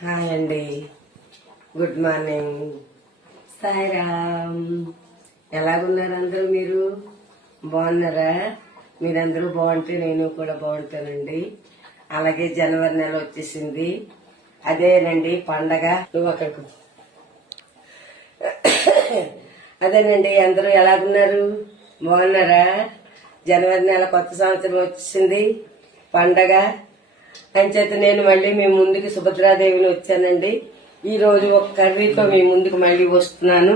Hi అండి, good morning. Sairam. ఎలాగున్నారు అందరూ? మీరు బాగున్నారా? మీరందరూ బాగుంటే నేను కూడా బాగుంటానండి. అలాగే జనవరి నెల వచ్చేసింది, అదేనండి పండగ. నువ్వు అక్కడికి అదేనండి, అందరూ ఎలాగున్నారు? బాగున్నారా? జనవరి నెల కొత్త సంవత్సరం వచ్చేసింది, పండగ అంచేత నేను మళ్ళీ మీ ముందుకు సుభద్రాదేవిని వచ్చానండి. ఈ రోజు ఒక కర్రీతో మీ ముందుకు మళ్ళీ వస్తున్నాను.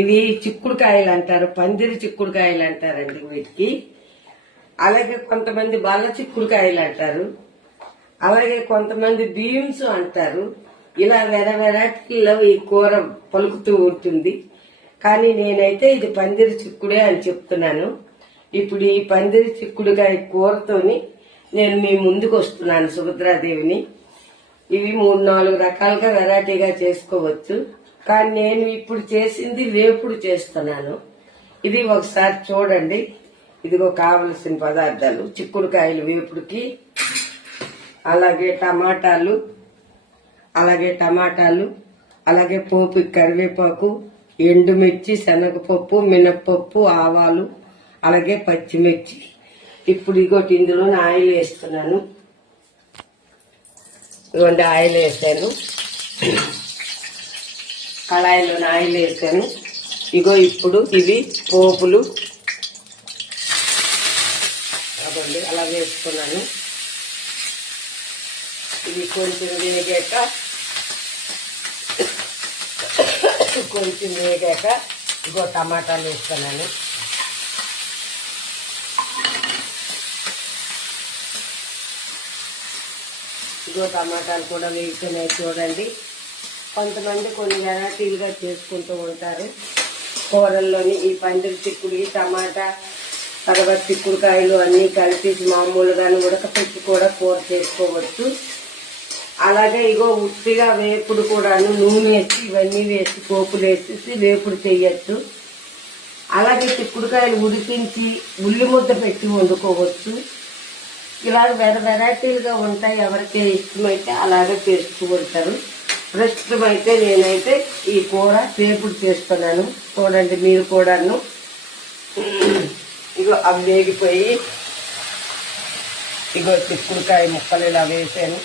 ఇవి చిక్కుడుకాయలు అంటారు, పందిరి చిక్కుడుకాయలు అంటారండి వీటికి. అలాగే కొంతమంది బల్ల చిక్కుడుకాయలు అంటారు, అలాగే కొంతమంది బీన్స్ అంటారు. ఇలా వెరైటీల్లో ఈ కూర పలుకుతూ ఉంటుంది. కానీ నేనైతే ఇది పందిరి చిక్కుడే అని చెప్తున్నాను. ఇప్పుడు ఈ పందిరి చిక్కుడుకాయ కూరతోని నేను మీ ముందుకు వస్తున్నాను సుభద్రాదేవిని. ఇవి 3-4 రకాలుగా వెరైటీగా చేసుకోవచ్చు, కానీ నేను ఇప్పుడు చేసింది వేపుడు చేస్తున్నాను. ఇది ఒకసారి చూడండి. ఇదిగో కావలసిన పదార్థాలు: చిక్కుడుకాయలు వేపుడుకి, అలాగే టమాటాలు, అలాగే పోపు కరివేపాకు, ఎండుమిర్చి, శనగపప్పు, మినప్పప్పు, ఆవాలు, అలాగే పచ్చిమిర్చి. ఇప్పుడు ఇగోటి ఇందులో ఆయిల్ వేస్తున్నాను. ఇదిగోండి ఆయిల్ వేసాను, కళాయిలో ఆయిల్ వేసాను. ఇగో ఇప్పుడు ఇవి పోపులు అదండి అలా వేసుకున్నాను. ఇది కొంచెం వేగాక ఇగో టమాటాలు వేస్తున్నాను. ఇగో టమాటాలు కూడా వేగుతున్నాయి చూడండి. కొంతమంది కొన్ని వెరైటీలుగా చేసుకుంటూ ఉంటారు కూరల్లోని. ఈ పందిరి చిక్కుడు, టమాటా, తర్వాత చిక్కుడుకాయలు అన్నీ కలిపి మామూలుగాను ఉడకపెట్టి కూడా కూర చేసుకోవచ్చు. అలాగే ఇగో ఉట్టిగా వేపుడు కూడాను నూనె వేసి ఇవన్నీ వేసి పోపులు వేసేసి వేపుడు చేయొచ్చు. అలాగే చిక్కుడుకాయలు ఉడికించి ఉల్లి ముద్ద పెట్టి వండుకోవచ్చు. ఇలా వెరైటీలుగా ఉంటాయి. ఎవరికి ఇష్టమైతే అలాగే చేస్తూ ఉంటారు. ప్రస్తుతం అయితే నేనైతే ఈ కూర వేపుడు చేస్తున్నాను. చూడండి మీరు కూడాను. ఇగో అవి వేగిపోయి ఇగో చిక్కుడుకాయ ముక్కలు ఇలా వేసాను.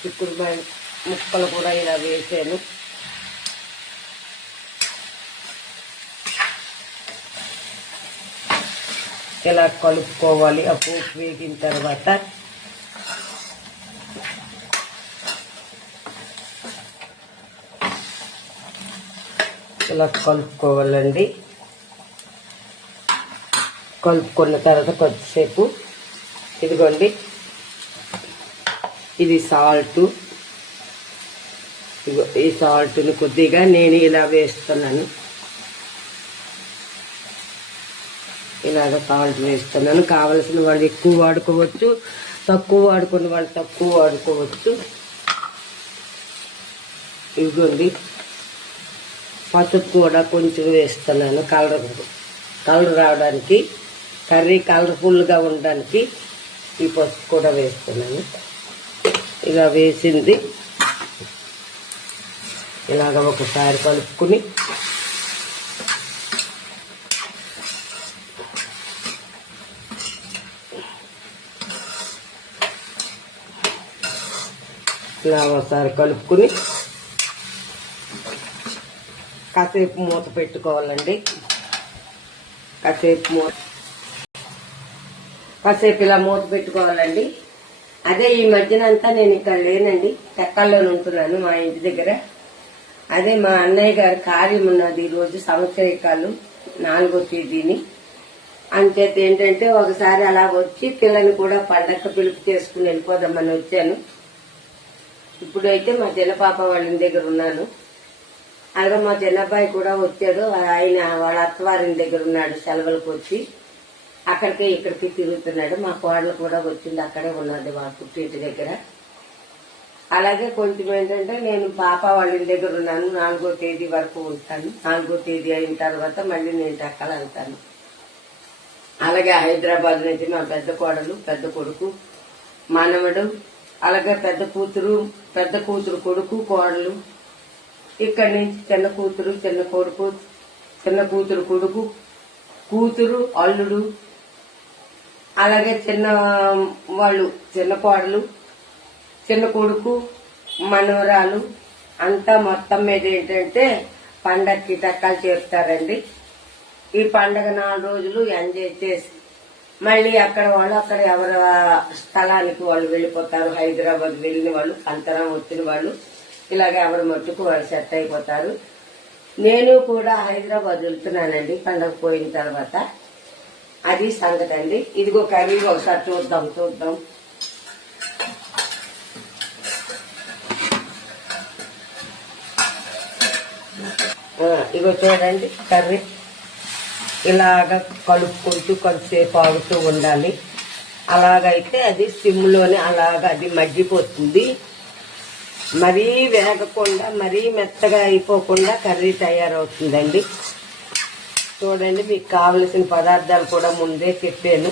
చిక్కుడుకాయ ముక్కలు కూడా ఇలా వేసాను. ఇలా కలుపుకోవాలి. ఆ పోపు వేగిన తర్వాత ఇలా కలుపుకోవాలండి. కలుపుకున్న తర్వాత కొద్దిసేపు ఇదిగోండి ఇది సాల్ట్. ఇగో ఈ సాల్ట్ని కొద్దిగా నేను ఇలా వేస్తున్నాను. ఇలాగ సాల్ట్ వేస్తున్నాను. కావలసిన వాళ్ళు ఎక్కువ వాడుకోవచ్చు, తక్కువ వాడుకున్న వాళ్ళు తక్కువ వాడుకోవచ్చు. ఇదిగోండి పసుపు కూడా కొంచెం వేస్తున్నాను, కలర్ రావడానికి, కర్రీ కలర్ఫుల్గా ఉండడానికి ఈ పసుపు కూడా వేస్తున్నాను. ఇలా వేసింది ఇలాగ ఒకసారి కలుపుకుని ఇలా ఒకసారి కలుపుకుని కాసేపు మూత పెట్టుకోవాలండి. కాసేపు ఇలా మూత పెట్టుకోవాలండి. అదే ఈ మధ్యన అంతా నేను ఇక్కడ లేనండి, తెక్కల్లో ఉంటున్నాను మా ఇంటి దగ్గర. అదే మా అన్నయ్య గారి కార్యం ఉన్నది ఈరోజు, సంవత్సరికాలు 4వ తేదీని. అంచేత ఏంటంటే ఒకసారి అలా వచ్చి పిల్లని కూడా పండగ పిలుపు చేసుకుని వెళ్ళిపోదామని వచ్చాను. ఇప్పుడైతే మా చిన్నపాప వాళ్ళ దగ్గర ఉన్నాను. అలాగే మా చిన్నబ్బాయి కూడా వచ్చాడు. ఆయన వాళ్ళ అత్తవారి దగ్గర ఉన్నాడు, సెలవులకు వచ్చి అక్కడికి ఇక్కడికి తిరుగుతున్నాడు. మా కోడలు కూడా వచ్చింది, అక్కడే ఉన్నది మా పుట్టింటి దగ్గర. అలాగే కొంచెం ఏంటంటే నేను పాప వాళ్ళ దగ్గర ఉన్నాను, 4వ తేదీ వరకు ఉంటాను. 4వ తేదీ అయిన తర్వాత మళ్ళీ నేను టక్కలు వెళ్తాను. అలాగే హైదరాబాద్ నుంచి మా పెద్ద కోడలు, పెద్ద కొడుకు మనవడు, అలాగే పెద్ద కూతురు కొడుకు, కోడలు, ఇక్కడి నుంచి చిన్న కూతురు, చిన్న కొడుకు, చిన్న కూతురు కొడుకు, కూతురు, అల్లుడు, అలాగే చిన్న వాళ్ళు, చిన్న కోడలు, చిన్న కొడుకు, మనవరాలు అంతా మొత్తం మీద ఏంటంటే పండగకి టక్కాలు చేస్తారండి. ఈ పండగ 4 రోజులు ఎంజాయ్ చేసి మళ్ళీ అక్కడ ఎవరి స్థలానికి వాళ్ళు వెళ్ళిపోతారు. హైదరాబాద్ వెళ్ళిన వాళ్ళు, అంతరం వచ్చిన వాళ్ళు, ఇలాగే ఎవరి మట్టుకు వాళ్ళు సెట్ అయిపోతారు. నేను కూడా హైదరాబాద్ వెళ్తున్నానండి పండగ పోయిన తర్వాత. అది సంగతి అండి. ఇదిగో కర్రీ ఒకసారి చూద్దాం. ఇగో చూడండి కర్రీ ఇలాగ కలుపుకుంటూ కొంతసేపు ఆగుతూ ఉండాలి. అలాగైతే అది సిమ్లోనే అది మగ్గిపోతుంది. మరీ వేగకుండా మరీ మెత్తగా అయిపోకుండా కర్రీ తయారవుతుందండి. చూడండి, మీకు కావలసిన పదార్థాలు కూడా ముందే చెప్పాను.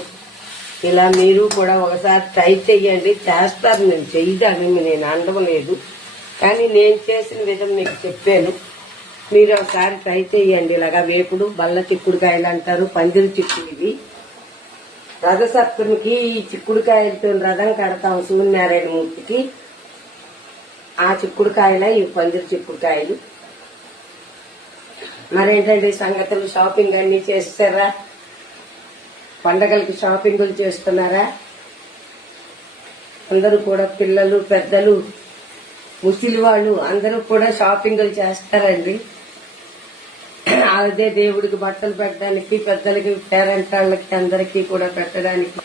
ఇలా మీరు కూడా ఒకసారి ట్రై చెయ్యండి. చేస్తారు, నేను చెయ్యదని నేను అనడం లేదు, కానీ నేను చేసిన విధం మీకు చెప్పాను. మీరు ఒకసారి ట్రై చెయ్యండి. ఇలాగా వేపుడు బల్ల చిక్కుడుకాయలు అంటారు, పందిరి చిక్కుడు. ఇవి రథసప్తమికి ఈ చిక్కుడుకాయలతో రథం కడతాం సూర్యనారాయణ మూర్తికి. ఆ చిక్కుడుకాయల ఈ పందిరి చిక్కుడుకాయలు. మరేంటండి సంగతులు? షాపింగ్ అన్ని చేస్తారా? పండగలకి షాపింగులు చేస్తున్నారా? అందరూ కూడా పిల్లలు, పెద్దలు, ముసలి వాళ్ళు అందరూ కూడా షాపింగులు చేస్తారండి. అదే దేవుడికి బట్టలు పెట్టడానికి, పెద్దలకి, పేరెంట్ వాళ్ళకి అందరికీ కూడా పెట్టడానికి.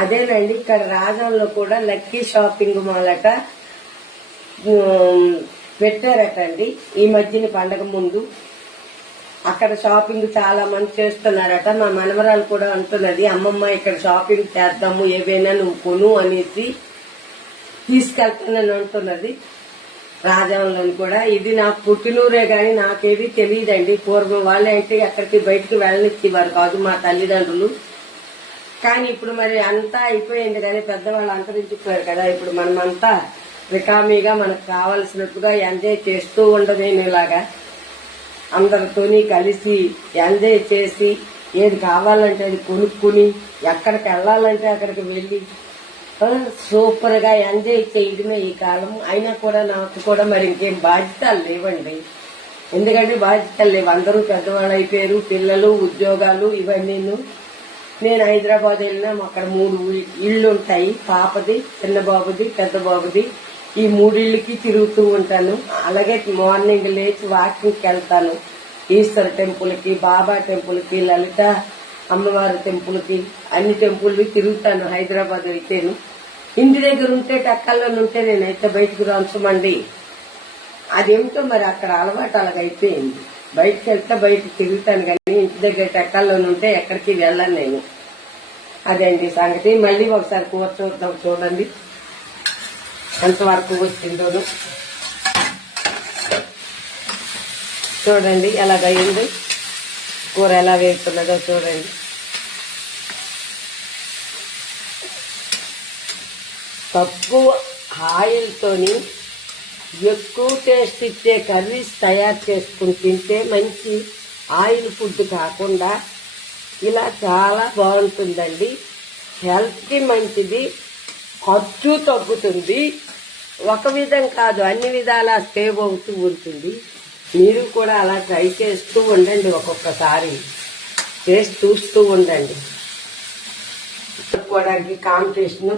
అదేనండి, ఇక్కడ రాజంలో కూడా లక్కీ షాపింగ్ మాలట పెట్టారటండి ఈ మధ్యన పండగ ముందు. అక్కడ షాపింగ్ చాలా మంది చేస్తున్నారట. మా మనవరాలు కూడా అంటున్నది, అమ్మమ్మ ఇక్కడ షాపింగ్ చేద్దాము, ఏవైనా నువ్వు కొను అనేసి తీసుకెళ్తానని అంటున్నది. రాజంలోని కూడా ఇది నాకు పుట్టినూరే గాని నాకేది తెలియదండి. పూర్వం వాళ్ళే అంటే ఎక్కడికి బయటకు వెళ్ళనిచ్చేవారు కాదు మా తల్లిదండ్రులు. కానీ ఇప్పుడు మరి అంతా అయిపోయింది కానీ పెద్దవాళ్ళు అంతరించిపోయారు కదా. ఇప్పుడు మనమంతా రికామీగా మనకు కావలసినట్టుగా ఎంజాయ్ చేస్తూ ఉండదేను. ఇలాగా అందరితోని కలిసి ఎంజాయ్ చేసి ఏది కావాలంటే అది కొనుక్కుని ఎక్కడికి వెళ్ళాలంటే అక్కడికి వెళ్ళి సూపర్ గా ఎంజాయ్ చేయడమే ఈ కాలం. అయినా కూడా నాకు కూడా మరి ఇంకేం బాధ్యతలు లేవండి. ఎందుకంటే బాధ్యతలు లేవు, అందరూ పెద్దవాళ్ళు అయిపోయారు, పిల్లలు, ఉద్యోగాలు ఇవన్నీ. నేను హైదరాబాద్ వెళ్ళినా అక్కడ 3 ఇళ్ళు ఉంటాయి, పాపది, చిన్న బాబుది, పెద్ద బాబుది. ఈ 3 ఇళ్ళకి తిరుగుతూ ఉంటాను. అలాగే మార్నింగ్ లేచి వాకింగ్కి వెళ్తాను. ఈశ్వర్ టెంపుల్ కి, బాబా టెంపుల్ కి, లలిత అమ్మవారి టెంపుల్ కి, అన్ని టెంపుల్ తిరుగుతాను హైదరాబాద్ వెళ్తేను. ఇంటి దగ్గర ఉంటే టక్కల్లో ఉంటే నేనైతే బయటకు రాంచమండి. అదేమిటో మరి అక్కడ అలవాటు అలాగైపోయింది. బయటకు వెళ్తే బయట తిరుగుతాను కానీ ఇంటి దగ్గర టక్కల్లో ఉంటే ఎక్కడికి వెళ్ళను నేను. అదేంటి సంగతి. మళ్ళీ ఒకసారి కూర చూద్దాం. చూడండి ఎంతవరకు వచ్చిందో. చూడండి ఎలాగైంది కూర, ఎలా వేస్తున్నదో చూడండి. తక్కువ ఆయిల్తోని ఎక్కువ టేస్ట్ ఇచ్చే కర్రీస్ తయారు చేసుకుని తింటే మంచి ఆయిల్ ఫుడ్ కాకుండా ఇలా చాలా బాగుంటుందండి. హెల్త్కి మంచిది, ఖర్చు తగ్గుతుంది. ఒక విధం కాదు, అన్ని విధాలా సేవ్ అవుతూ ఉంటుంది. మీరు కూడా అలా ట్రై చేస్తూ ఉండండి, ఒక్కొక్కసారి చేసి చూస్తూ ఉండండి. కాంపిటీషన్